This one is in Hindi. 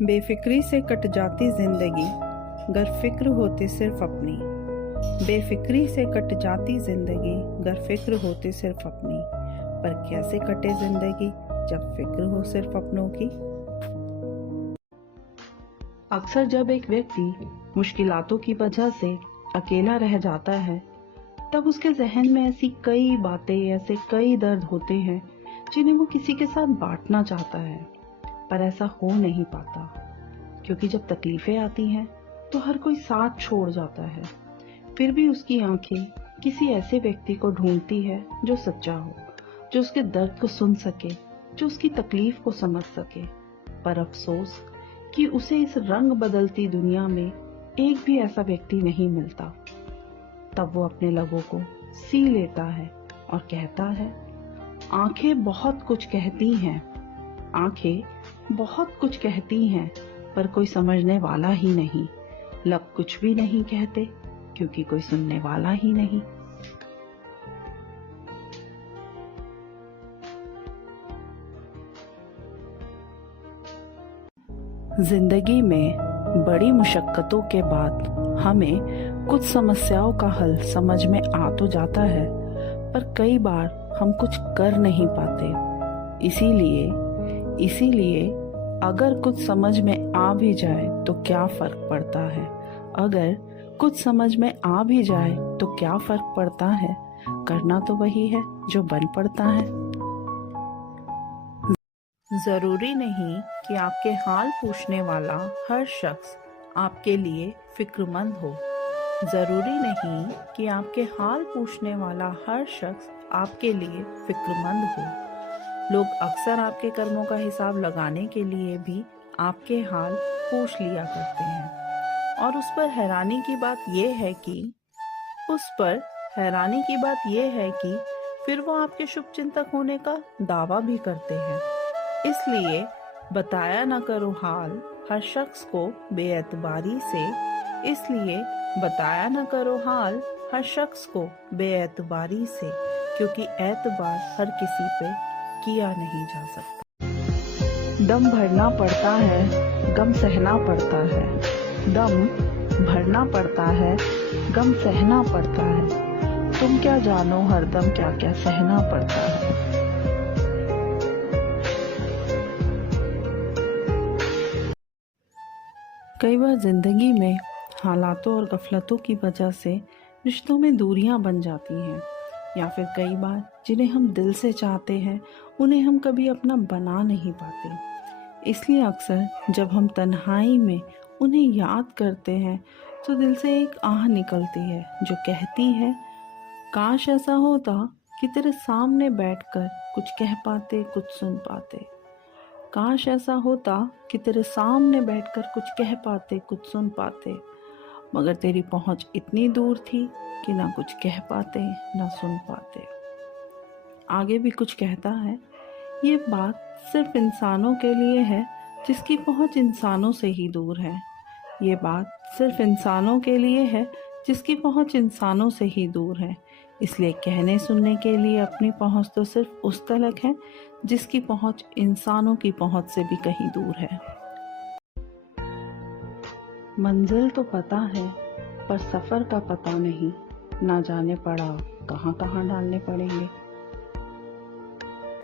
बेफिक्री से कट जाती जिंदगी गर फिक्र होती सिर्फ अपनी। बेफिक्री से कट जाती जिंदगी गर फिक्र होती सिर्फ अपनी। पर कैसे कटे जिंदगी जब फिक्र हो सिर्फ अपनों की। अक्सर जब एक व्यक्ति मुश्किलातों की वजह से अकेला रह जाता है, तब उसके जहन में ऐसी कई बातें, ऐसे कई दर्द होते हैं जिन्हें वो किसी के साथ बांटना चाहता है, पर ऐसा हो नहीं पाता, क्योंकि जब तकलीफें आती हैं तो हर कोई साथ छोड़ जाता है। फिर भी उसकी आंखें किसी ऐसे व्यक्ति को ढूंढती है जो सच्चा हो, जो उसके दर्द को सुन सके, जो उसकी तकलीफ को समझ सके। पर अफसोस कि उसे इस रंग बदलती दुनिया में एक भी ऐसा व्यक्ति नहीं मिलता। तब वो अपने लबों को सी लेता है और कहता है, आंखें बहुत कुछ कहती हैं, आंखें बहुत कुछ कहती हैं, पर कोई समझने वाला ही नहीं। लब कुछ भी नहीं कहते क्योंकि कोई सुनने वाला ही नहीं। जिंदगी में बड़ी मुशक्कतों के बाद हमें कुछ समस्याओं का हल समझ में आ तो जाता है, पर कई बार हम कुछ कर नहीं पाते। इसीलिए अगर कुछ समझ में आ भी जाए तो क्या फर्क पड़ता है। अगर कुछ समझ में आ भी जाए तो क्या फर्क पड़ता है। करना तो वही है जो बन पड़ता है। जरूरी नहीं कि आपके हाल पूछने वाला हर शख्स आपके लिए फिक्रमंद हो। जरूरी नहीं कि आपके हाल पूछने वाला हर शख्स आपके लिए फिक्रमंद हो। लोग अक्सर आपके कर्मों का हिसाब लगाने के लिए भी आपके हाल पूछ लिया करते हैं। और उस पर हैरानी की बात यह है कि फिर वो आपके शुभ चिंतक होने का दावा भी करते हैं। इसलिए बताया न करो हाल हर शख्स को बेएतबारी से, क्योंकि एतबार हर किसी पे किया नहीं जा सकता। दम भरना पड़ता है, गम सहना पड़ता है। दम भरना पड़ता है, गम सहना पड़ता है। तुम क्या जानो हरदम क्या क्या सहना पड़ता है। कई बार जिंदगी में हालातों और गफलतों की वजह से रिश्तों में दूरियां बन जाती हैं, या फिर कई बार जिन्हें हम दिल से चाहते हैं उन्हें हम कभी अपना बना नहीं पाते। इसलिए अक्सर जब हम तन्हाई में उन्हें याद करते हैं तो दिल से एक आह निकलती है जो कहती है, काश ऐसा होता कि तेरे सामने बैठकर कुछ कह पाते, कुछ सुन पाते। काश ऐसा होता कि तेरे सामने बैठकर कुछ कह पाते, कुछ सुन पाते, मगर तेरी पहुंच इतनी दूर थी कि ना कुछ कह पाते ना सुन पाते। आगे भी कुछ कहता है, ये बात सिर्फ इंसानों के लिए है जिसकी पहुंच इंसानों से ही दूर है। ये बात सिर्फ इंसानों के लिए है जिसकी पहुंच इंसानों से ही दूर है। इसलिए कहने सुनने के लिए अपनी पहुंच तो सिर्फ उस तलक है जिसकी पहुंच इंसानों की पहुंच से भी कहीं दूर है। मंजिल तो पता है पर सफर का पता नहीं, ना जाने पड़ा कहाँ कहाँ डालने पड़ेंगे।